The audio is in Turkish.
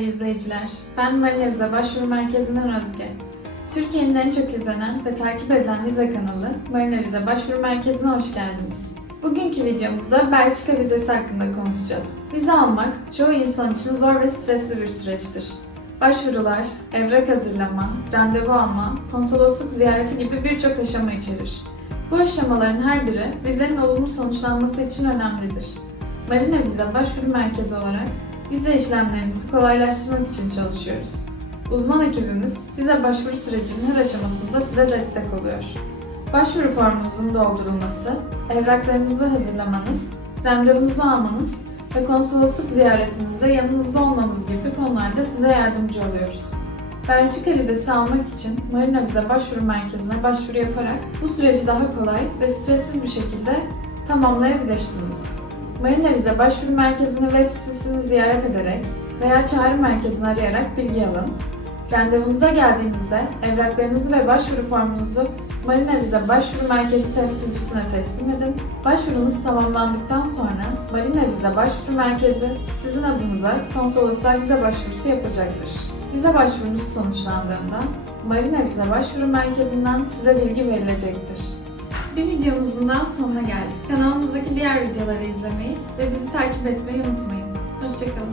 izleyiciler. Ben Marina Vize Başvuru Merkezi'nden Özge. Türkiye'nin en çok izlenen ve takip edilen vize kanalı Marina Vize Başvuru Merkezi'ne hoş geldiniz. Bugünkü videomuzda Belçika vizesi hakkında konuşacağız. Vize almak çoğu insan için zor ve stresli bir süreçtir. Başvurular, evrak hazırlama, randevu alma, konsolosluk ziyareti gibi birçok aşama içerir. Bu aşamaların her biri vizenin olumlu sonuçlanması için önemlidir. Marina Vize Başvuru Merkezi olarak vize işlemlerinizi kolaylaştırmak için çalışıyoruz. Uzman ekibimiz vize başvuru sürecinin her aşamasında size destek oluyor. Başvuru formunuzun doldurulması, evraklarınızı hazırlamanız, randevunuzu almanız ve konsolosluk ziyaretinizde yanınızda olmamız gibi konularda size yardımcı oluyoruz. Belçika vizesi almak için Marina Vize Başvuru Merkezi'ne başvuru yaparak bu süreci daha kolay ve stressiz bir şekilde tamamlayabilirsiniz. Marina Vize Başvuru Merkezi'nin web sitesini ziyaret ederek veya çağrı merkezini arayarak bilgi alın. Randevunuza geldiğinizde evraklarınızı ve başvuru formunuzu Marina Vize Başvuru Merkezi temsilcisine teslim edin. Başvurunuz tamamlandıktan sonra Marina Vize Başvuru Merkezi sizin adınıza konsoloslar vize başvurusu yapacaktır. Vize başvurunuz sonuçlandığında Marina Vize Başvuru Merkezi'nden size bilgi verilecektir. Bir videomuzun daha sonuna geldik. Kanalımızdaki diğer videoları izlemeyi ve bizi takip etmeyi unutmayın. Hoşçakalın.